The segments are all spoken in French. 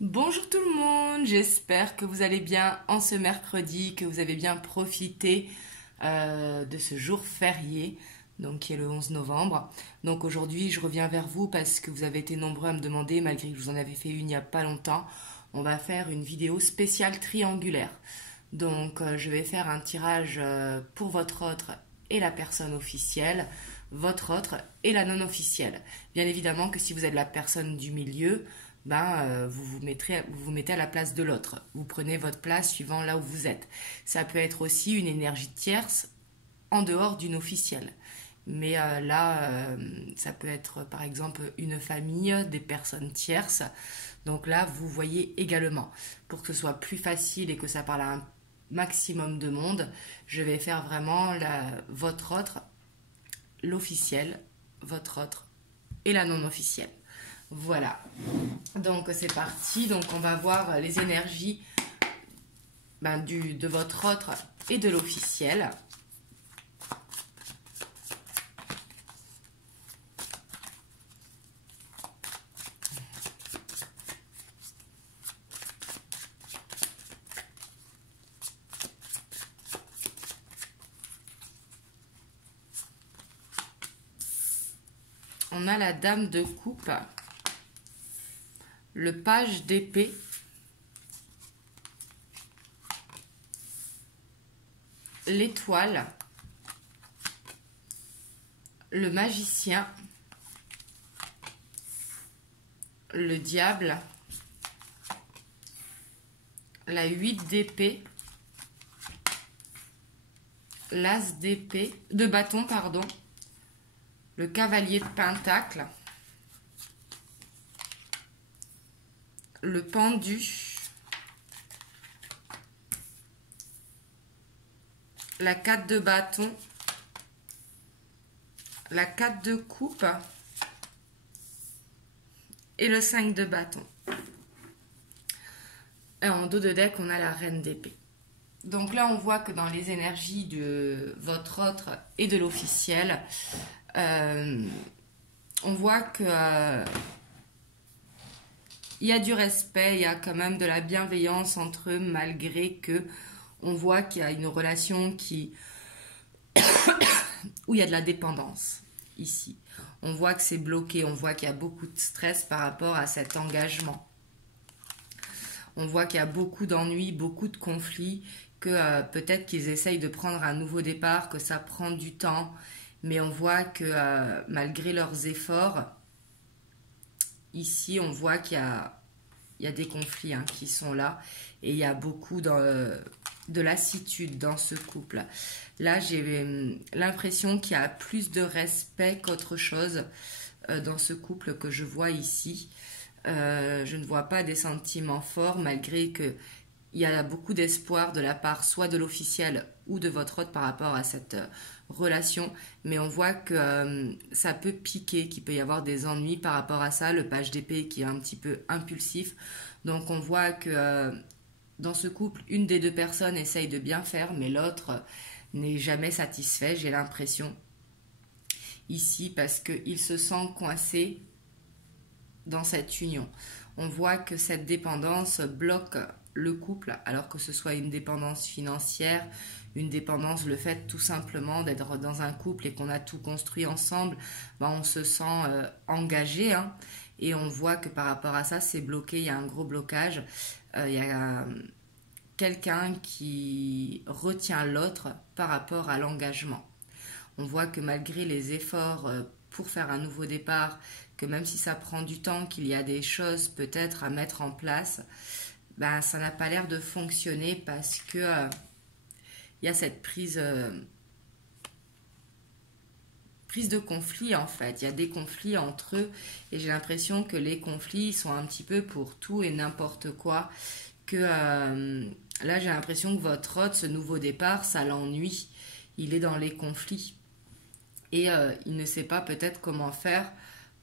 Bonjour tout le monde, j'espère que vous allez bien en ce mercredi, que vous avez bien profité de ce jour férié, donc qui est le 11 novembre. Donc aujourd'hui je reviens vers vous parce que vous avez été nombreux à me demander, malgré que je vous en avais fait une il n'y a pas longtemps, on va faire une vidéo spéciale triangulaire. Donc je vais faire un tirage pour votre autre et la personne officielle, votre autre et la non officielle. Bien évidemment que si vous êtes la personne du milieu, vous vous mettez à la place de l'autre. Vous prenez votre place suivant là où vous êtes. Ça peut être aussi une énergie tierce en dehors d'une officielle. Mais ça peut être par exemple une famille, des personnes tierces. Donc là, vous voyez également. Pour que ce soit plus facile et que ça parle à un maximum de monde, je vais faire vraiment votre autre, l'officiel, votre autre et la non officielle. Voilà. Donc c'est parti. Donc on va voir les énergies de votre autre et de l'officiel. On a la dame de coupe, le page d'épée, l'étoile, le magicien, le diable, la 8 d'épée, l'as d'épée, de bâton, pardon, le cavalier de pentacle, le pendu, la 4 de bâton, la 4 de coupe et le 5 de bâton. Et en dos de deck, on a la reine d'épée. Donc là, on voit que dans les énergies de votre autre et de l'officiel, on voit que il y a du respect, il y a quand même de la bienveillance entre eux, malgré que on voit qu'il y a une relation où il y a de la dépendance ici. On voit que c'est bloqué, on voit qu'il y a beaucoup de stress par rapport à cet engagement. On voit qu'il y a beaucoup d'ennuis, beaucoup de conflits, que peut-être qu'ils essayent de prendre un nouveau départ, que ça prend du temps, mais on voit que malgré leurs efforts, ici on voit qu'il y a des conflits qui sont là, et il y a beaucoup de lassitude dans ce couple. Là, j'ai l'impression qu'il y a plus de respect qu'autre chose dans ce couple que je vois ici. Je ne vois pas des sentiments forts, malgré que il y a beaucoup d'espoir de la part soit de l'officiel ou de votre hôte par rapport à cette relation, mais on voit que ça peut piquer, qu'il peut y avoir des ennuis par rapport à ça, le page d'épée qui est un petit peu impulsif. Donc on voit que dans ce couple, une des deux personnes essaye de bien faire, mais l'autre n'est jamais satisfait, j'ai l'impression, ici, parce qu'il se sent coincé dans cette union. On voit que cette dépendance bloque le couple, alors que ce soit une dépendance financière, une dépendance, le fait tout simplement d'être dans un couple et qu'on a tout construit ensemble, on se sent engagé, et on voit que par rapport à ça, c'est bloqué, il y a un gros blocage, il y a quelqu'un qui retient l'autre par rapport à l'engagement. On voit que malgré les efforts pour faire un nouveau départ, que même si ça prend du temps, qu'il y a des choses peut-être à mettre en place, ça n'a pas l'air de fonctionner parce que il y a cette prise de conflit en fait. Il y a des conflits entre eux et j'ai l'impression que les conflits sont un petit peu pour tout et n'importe quoi. Que là j'ai l'impression que votre hôte, ce nouveau départ, ça l'ennuie. Il est dans les conflits et il ne sait pas peut-être comment faire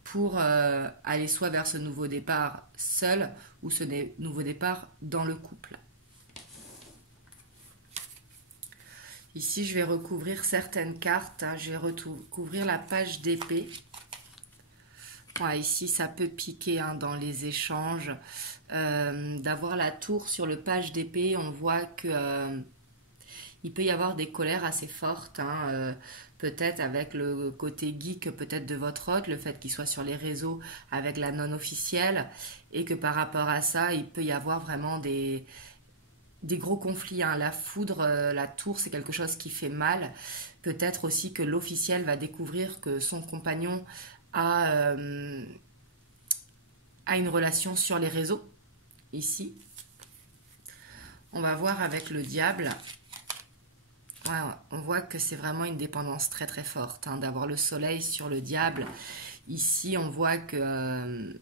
pour aller soit vers ce nouveau départ seul ou ce nouveau départ dans le couple. Ici, je vais recouvrir certaines cartes. Je vais recouvrir la page d'épée, Ouais, ici, ça peut piquer hein, dans les échanges. D'avoir la tour sur le page d'épée, on voit que il peut y avoir des colères assez fortes, hein, peut-être avec le côté geek peut-être de votre hôte, le fait qu'il soit sur les réseaux avec la non officielle, et que par rapport à ça, il peut y avoir vraiment des gros conflits. Hein. La foudre, la tour, c'est quelque chose qui fait mal. Peut-être aussi que l'officiel va découvrir que son compagnon a une relation sur les réseaux. Ici, on va voir avec le diable. Ouais, on voit que c'est vraiment une dépendance très très forte hein, d'avoir le soleil sur le diable. Ici, on voit que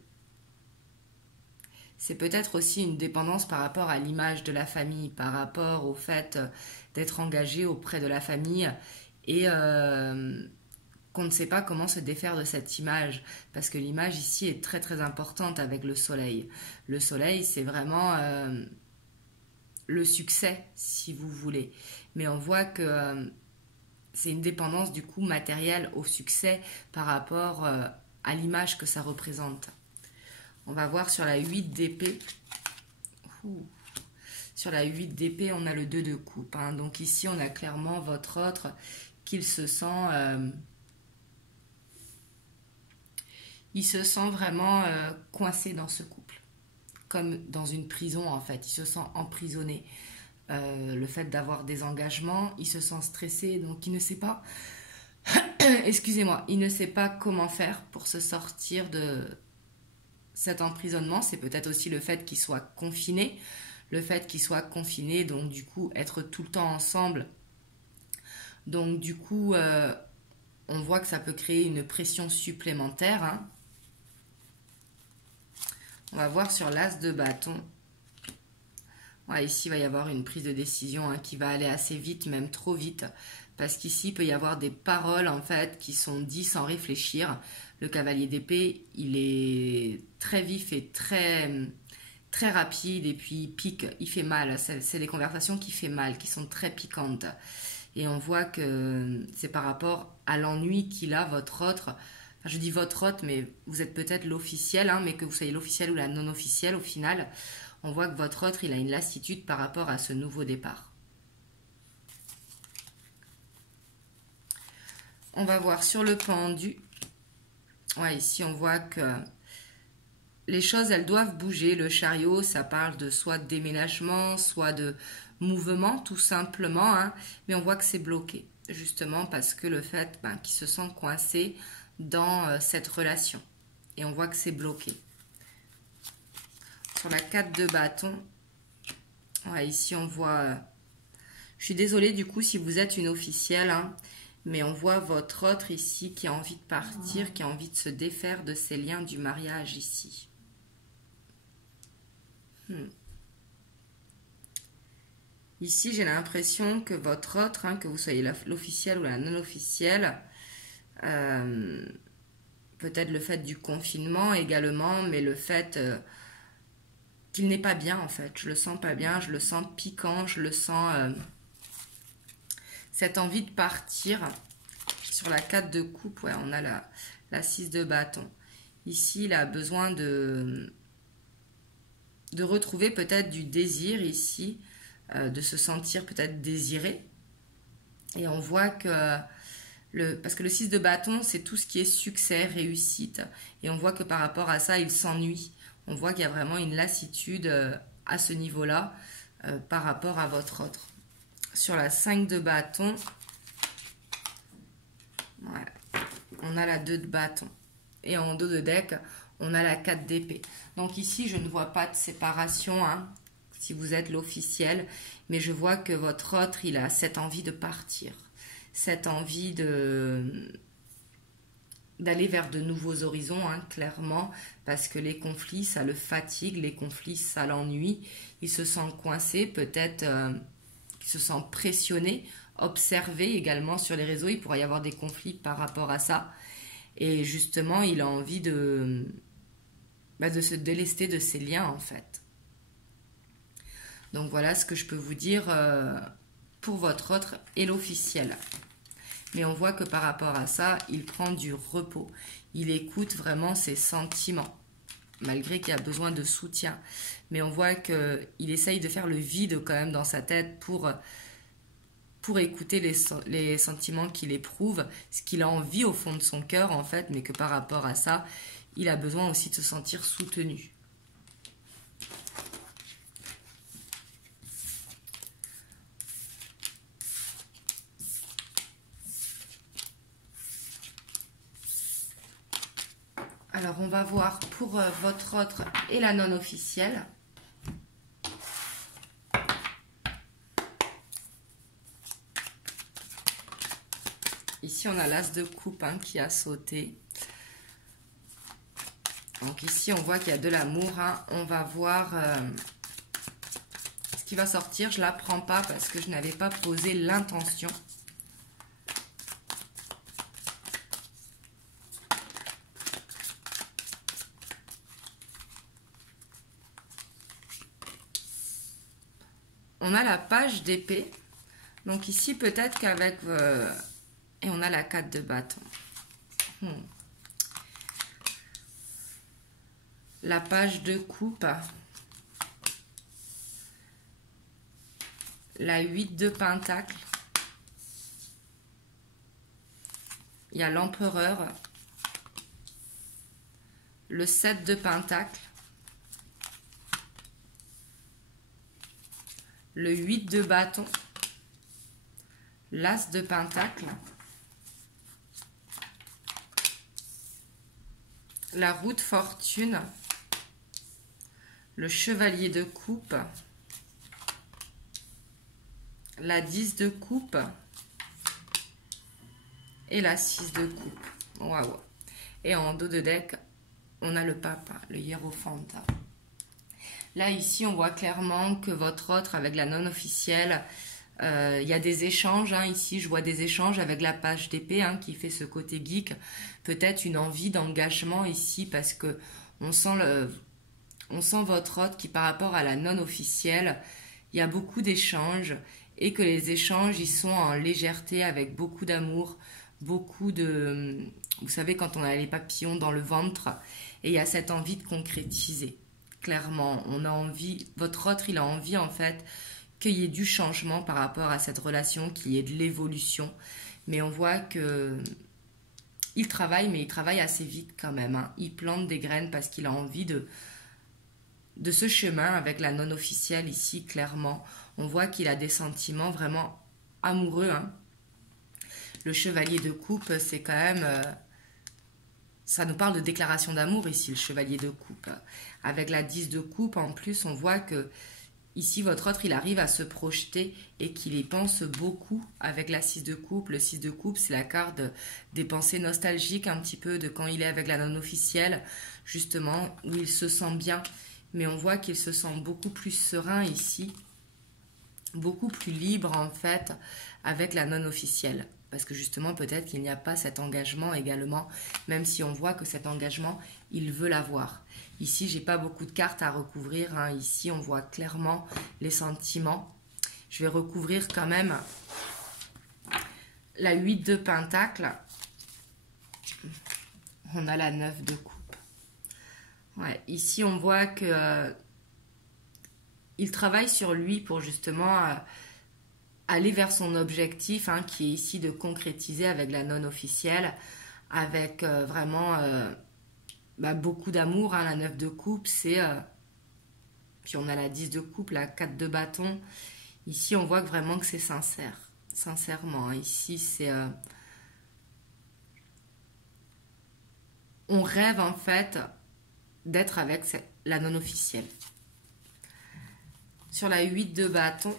c'est peut-être aussi une dépendance par rapport à l'image de la famille, par rapport au fait d'être engagé auprès de la famille et qu'on ne sait pas comment se défaire de cette image, parce que l'image ici est très très importante avec le soleil. Le soleil, c'est vraiment le succès, si vous voulez. Mais on voit que c'est une dépendance du coup matérielle au succès par rapport à l'image que ça représente. On va voir sur la 8 d'épée. Sur la 8 d'épée, on a le 2 de coupe. Hein. Donc ici, on a clairement votre autre qu'il se sent... il se sent vraiment coincé dans ce couple. Comme dans une prison, en fait. Il se sent emprisonné. Le fait d'avoir des engagements, il se sent stressé, donc il ne sait pas... Excusez-moi, il ne sait pas comment faire pour se sortir de cet emprisonnement. C'est peut-être aussi le fait qu'il soit confiné. Le fait qu'il soit confiné, donc du coup, être tout le temps ensemble. Donc du coup, on voit que ça peut créer une pression supplémentaire. Hein. On va voir sur l'as de bâton. Ouais, ici, il va y avoir une prise de décision hein, qui va aller assez vite, même trop vite. Parce qu'ici, il peut y avoir des paroles, en fait, qui sont dites sans réfléchir. Le cavalier d'épée, il est très vif et très rapide. Et puis, il pique, il fait mal. C'est des conversations qui font mal, qui sont très piquantes. Et on voit que c'est par rapport à l'ennui qu'il a, votre autre. Enfin, je dis votre autre, mais vous êtes peut-être l'officiel, hein, mais que vous soyez l'officiel ou la non-officielle, au final, on voit que votre autre, il a une lassitude par rapport à ce nouveau départ. On va voir sur le pendu. Ouais, ici, on voit que les choses, elles doivent bouger. Le chariot, ça parle de soit de déménagement, soit de mouvement, tout simplement. Hein. Mais on voit que c'est bloqué, justement, parce que le fait qu'il se sent coincé dans cette relation. Et on voit que c'est bloqué. Sur la 4 de bâton, ouais, ici, on voit... je suis désolée, du coup, si vous êtes une officielle, hein, mais on voit votre autre ici qui a envie de partir, qui a envie de se défaire de ces liens du mariage ici. Ici, j'ai l'impression que votre autre, hein, que vous soyez l'officiel ou la non-officielle, peut-être le fait du confinement également, mais le fait qu'il n'est pas bien en fait. Je le sens pas bien, je le sens piquant, je le sens... cette envie de partir. Sur la 4 de coupe, ouais, on a la 6 de bâton. Ici, il a besoin de retrouver peut-être du désir ici, de se sentir peut-être désiré. Et on voit que, parce que le 6 de bâton, c'est tout ce qui est succès, réussite. Et on voit que par rapport à ça, il s'ennuie. On voit qu'il y a vraiment une lassitude à ce niveau-là par rapport à votre autre. Sur la 5 de bâton, ouais, on a la 2 de bâton. Et en dos de deck, on a la 4 d'épée. Donc ici, je ne vois pas de séparation, hein, si vous êtes l'officiel. Mais je vois que votre autre, il a cette envie de partir. Cette envie d'aller vers de nouveaux horizons, hein, clairement. Parce que les conflits, ça le fatigue. Les conflits, ça l'ennuie. Il se sent coincé, peut-être... il se sent pressionné, observé également sur les réseaux. Il pourrait y avoir des conflits par rapport à ça. Et justement, il a envie de se délester de ses liens, en fait. Donc voilà ce que je peux vous dire pour votre autre et l'officiel. Mais on voit que par rapport à ça, il prend du repos. Il écoute vraiment ses sentiments, malgré qu'il a besoin de soutien. Mais on voit qu'il essaye de faire le vide quand même dans sa tête pour écouter les sentiments qu'il éprouve, ce qu'il a envie au fond de son cœur en fait, mais que par rapport à ça, il a besoin aussi de se sentir soutenu. Alors, on va voir pour votre autre et la non officielle. Ici, on a l'as de coupe qui a sauté. Donc ici, on voit qu'il y a de l'amour. On va voir ce qui va sortir. Je ne la prends pas parce que je n'avais pas posé l'intention. On a la page d'épée. Donc ici, peut-être qu'avec... et on a la 4 de bâton. La page de coupe. La 8 de pentacle. Il y a l'empereur. Le 7 de pentacle. Le 8 de bâton, l'as de pentacle, la roue de fortune, le chevalier de coupe, la 10 de coupe et la 6 de coupe. Waouh! Et en dos de deck, on a le pape, le hiérophante. Là, ici, on voit clairement que votre autre, avec la non officielle, il y a des échanges. Ici, je vois des échanges avec la page d'épée qui fait ce côté geek. Peut-être une envie d'engagement ici parce que on sent votre autre qui, par rapport à la non officielle, il y a beaucoup d'échanges et que les échanges, ils sont en légèreté avec beaucoup d'amour, beaucoup de... Vous savez, quand on a les papillons dans le ventre et il y a cette envie de concrétiser. Clairement, on a envie, votre autre, il a envie en fait qu'il y ait du changement par rapport à cette relation, qu'il y ait de l'évolution. Mais on voit que il travaille, mais il travaille assez vite quand même. Il plante des graines parce qu'il a envie de ce chemin avec la non officielle ici, clairement. On voit qu'il a des sentiments vraiment amoureux. Le chevalier de coupe, c'est quand même... ça nous parle de déclaration d'amour ici, le chevalier de coupe. Avec la 10 de coupe, en plus, on voit que ici, votre autre, il arrive à se projeter et qu'il y pense beaucoup avec la 6 de coupe. Le 6 de coupe, c'est la carte des pensées nostalgiques, un petit peu de quand il est avec la non-officielle, justement, où il se sent bien. Mais on voit qu'il se sent beaucoup plus serein ici, beaucoup plus libre, en fait, avec la non-officielle. Parce que justement, peut-être qu'il n'y a pas cet engagement également, même si on voit que cet engagement, il veut l'avoir. Ici, j'ai pas beaucoup de cartes à recouvrir. Ici, on voit clairement les sentiments. Je vais recouvrir quand même la 8 de pentacle. On a la 9 de coupe. Ouais, ici, on voit que il travaille sur lui pour justement... aller vers son objectif, qui est ici de concrétiser avec la non officielle, avec vraiment beaucoup d'amour. La 9 de coupe, c'est... puis on a la 10 de coupe, la 4 de bâton. Ici, on voit vraiment que c'est sincère. Sincèrement, ici, c'est... on rêve, en fait, d'être avec la non officielle. Sur la 8 de bâton...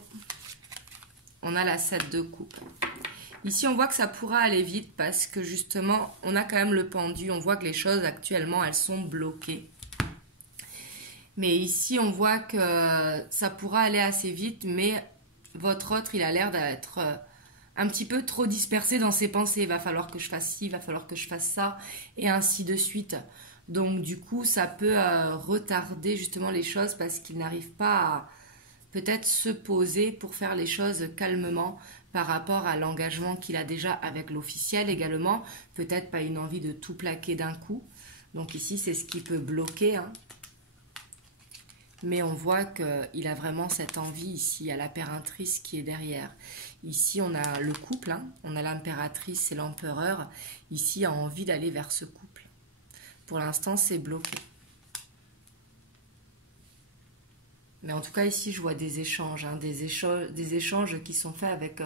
on a la 7 de coupe. Ici, on voit que ça pourra aller vite parce que justement, on a quand même le pendu. On voit que les choses actuellement, elles sont bloquées. Mais ici, on voit que ça pourra aller assez vite, mais votre autre, il a l'air d'être un petit peu trop dispersé dans ses pensées. Il va falloir que je fasse ci, il va falloir que je fasse ça, et ainsi de suite. Donc, du coup, ça peut retarder justement les choses parce qu'il n'arrive pas à... peut-être se poser pour faire les choses calmement par rapport à l'engagement qu'il a déjà avec l'officiel également. Peut-être pas une envie de tout plaquer d'un coup. Donc ici, c'est ce qui peut bloquer. Hein. Mais on voit qu'il a vraiment cette envie ici. Il y a l'impératrice qui est derrière. Ici, on a le couple. Hein. On a l'impératrice et l'empereur. Ici, a envie d'aller vers ce couple. Pour l'instant, c'est bloqué. Mais en tout cas, ici, je vois des échanges. Hein. Des échanges qui sont faits avec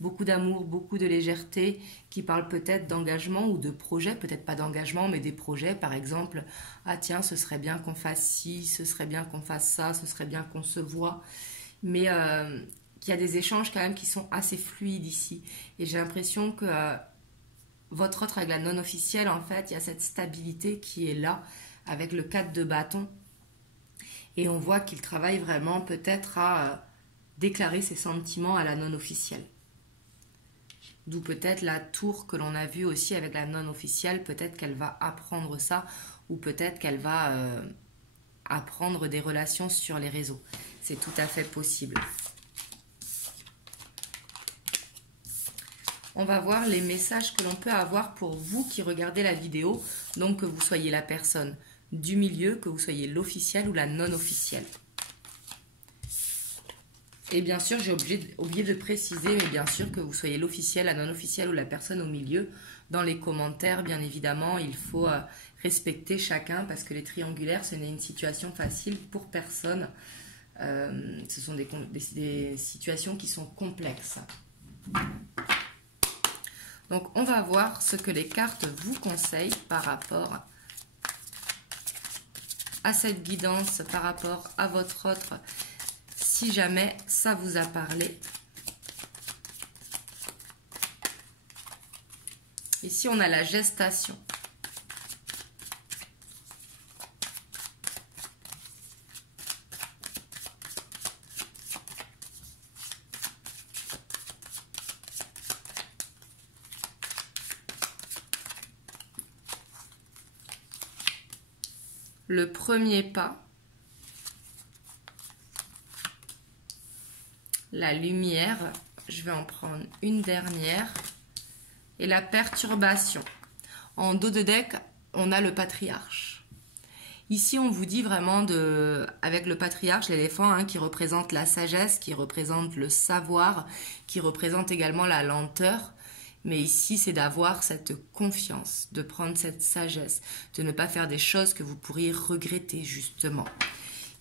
beaucoup d'amour, beaucoup de légèreté, qui parlent peut-être d'engagement ou de projet, peut-être pas d'engagement, mais des projets, par exemple, ah tiens, ce serait bien qu'on fasse ci, ce serait bien qu'on fasse ça, ce serait bien qu'on se voit, mais qu'il y a des échanges quand même qui sont assez fluides ici, et j'ai l'impression que votre autre avec la non officielle, en fait, il y a cette stabilité qui est là, avec le 4 de bâton, et on voit qu'il travaille vraiment peut-être à déclarer ses sentiments à la non officielle. D'où peut-être la tour que l'on a vue aussi avec la non officielle, peut-être qu'elle va apprendre ça, ou peut-être qu'elle va apprendre des relations sur les réseaux. C'est tout à fait possible. On va voir les messages que l'on peut avoir pour vous qui regardez la vidéo, donc que vous soyez la personne du milieu, que vous soyez l'officiel ou la non officielle. Et bien sûr, j'ai oublié de préciser, mais bien sûr que vous soyez l'officiel, la non-officielle ou la personne au milieu. Dans les commentaires, bien évidemment, il faut respecter chacun parce que les triangulaires, ce n'est une situation facile pour personne. Ce sont des situations qui sont complexes. Donc, on va voir ce que les cartes vous conseillent par rapport à cette guidance, par rapport à votre autre. Si jamais ça vous a parlé. Ici, on a la gestation. Le premier pas. La lumière, je vais en prendre une dernière, et la perturbation. En dos de deck, on a le patriarche. Ici, on vous dit vraiment, avec le patriarche, l'éléphant, hein, qui représente la sagesse, qui représente le savoir, qui représente également la lenteur. Mais ici, c'est d'avoir cette confiance, de prendre cette sagesse, de ne pas faire des choses que vous pourriez regretter, justement.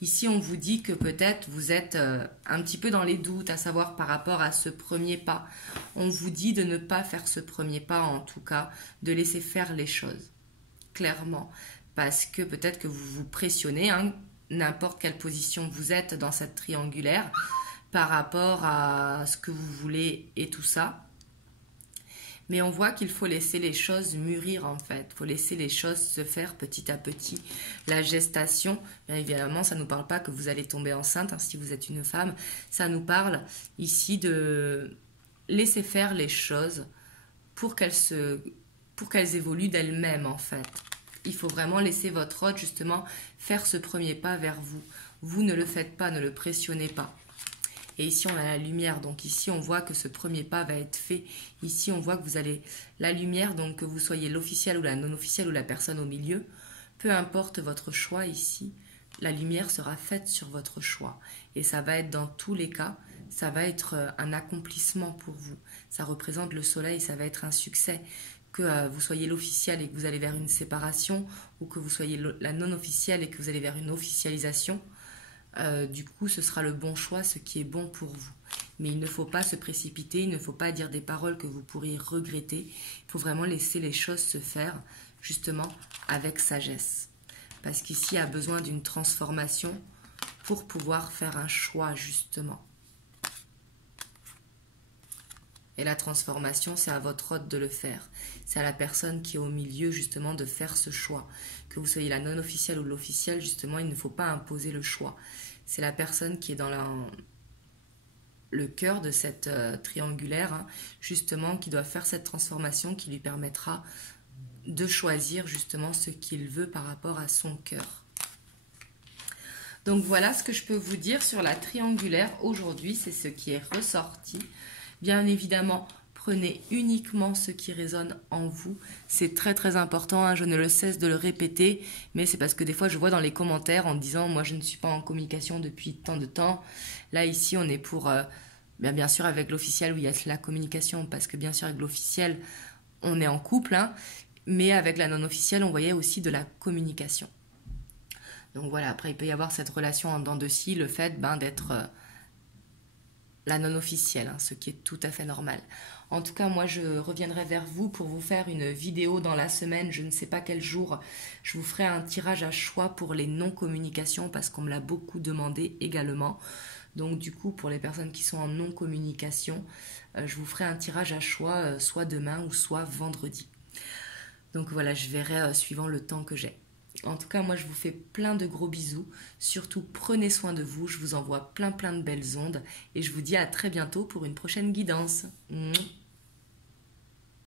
Ici, on vous dit que peut-être vous êtes un petit peu dans les doutes, à savoir par rapport à ce premier pas. On vous dit de ne pas faire ce premier pas, en tout cas, de laisser faire les choses, clairement. Parce que peut-être que vous vous pressionnez, hein, n'importe quelle position vous êtes dans cette triangulaire, par rapport à ce que vous voulez et tout ça. Mais on voit qu'il faut laisser les choses mûrir en fait. Il faut laisser les choses se faire petit à petit. La gestation, bien évidemment, ça ne nous parle pas que vous allez tomber enceinte hein, si vous êtes une femme. Ça nous parle ici de laisser faire les choses pour qu'elles évoluent d'elles-mêmes en fait. Il faut vraiment laisser votre hôte justement faire ce premier pas vers vous. Vous ne le faites pas, ne le pressionnez pas. Et ici, on a la lumière. Donc ici, on voit que ce premier pas va être fait. Ici, on voit que vous allez... La lumière, donc que vous soyez l'officiel ou la non-officielle ou la personne au milieu, peu importe votre choix ici, la lumière sera faite sur votre choix. Et ça va être dans tous les cas, ça va être un accomplissement pour vous. Ça représente le soleil, ça va être un succès. Que vous soyez l'officiel et que vous allez vers une séparation, ou que vous soyez la non-officielle et que vous allez vers une officialisation, du coup, ce sera le bon choix, ce qui est bon pour vous. Mais il ne faut pas se précipiter, il ne faut pas dire des paroles que vous pourriez regretter. Il faut vraiment laisser les choses se faire, justement, avec sagesse. Parce qu'ici, il y a besoin d'une transformation pour pouvoir faire un choix, justement. Et la transformation, c'est à votre hôte de le faire. C'est à la personne qui est au milieu, justement, de faire ce choix. Que vous soyez la non-officielle ou l'officielle, justement, il ne faut pas imposer le choix. C'est la personne qui est dans le cœur de cette triangulaire, hein, justement, qui doit faire cette transformation qui lui permettra de choisir, justement, ce qu'il veut par rapport à son cœur. Donc, voilà ce que je peux vous dire sur la triangulaire aujourd'hui. C'est ce qui est ressorti. Bien évidemment, prenez uniquement ce qui résonne en vous. C'est très très important, hein, je ne le cesse de le répéter, mais c'est parce que des fois je vois dans les commentaires en disant moi je ne suis pas en communication depuis tant de temps. Là ici on est pour, bien sûr avec l'officiel où il y a la communication, parce que bien sûr avec l'officiel on est en couple, hein, mais avec la non officielle on voyait aussi de la communication. Donc voilà, après il peut y avoir cette relation en dents de scie, le fait d'être la non officielle, hein, ce qui est tout à fait normal. En tout cas, moi, je reviendrai vers vous pour vous faire une vidéo dans la semaine, je ne sais pas quel jour. Je vous ferai un tirage à choix pour les non-communications parce qu'on me l'a beaucoup demandé également. Donc du coup, pour les personnes qui sont en non-communication, je vous ferai un tirage à choix soit demain ou soit vendredi. Donc voilà, je verrai suivant le temps que j'ai. En tout cas, moi, je vous fais plein de gros bisous. Surtout, prenez soin de vous. Je vous envoie plein de belles ondes. Et je vous dis à très bientôt pour une prochaine guidance. Mouah.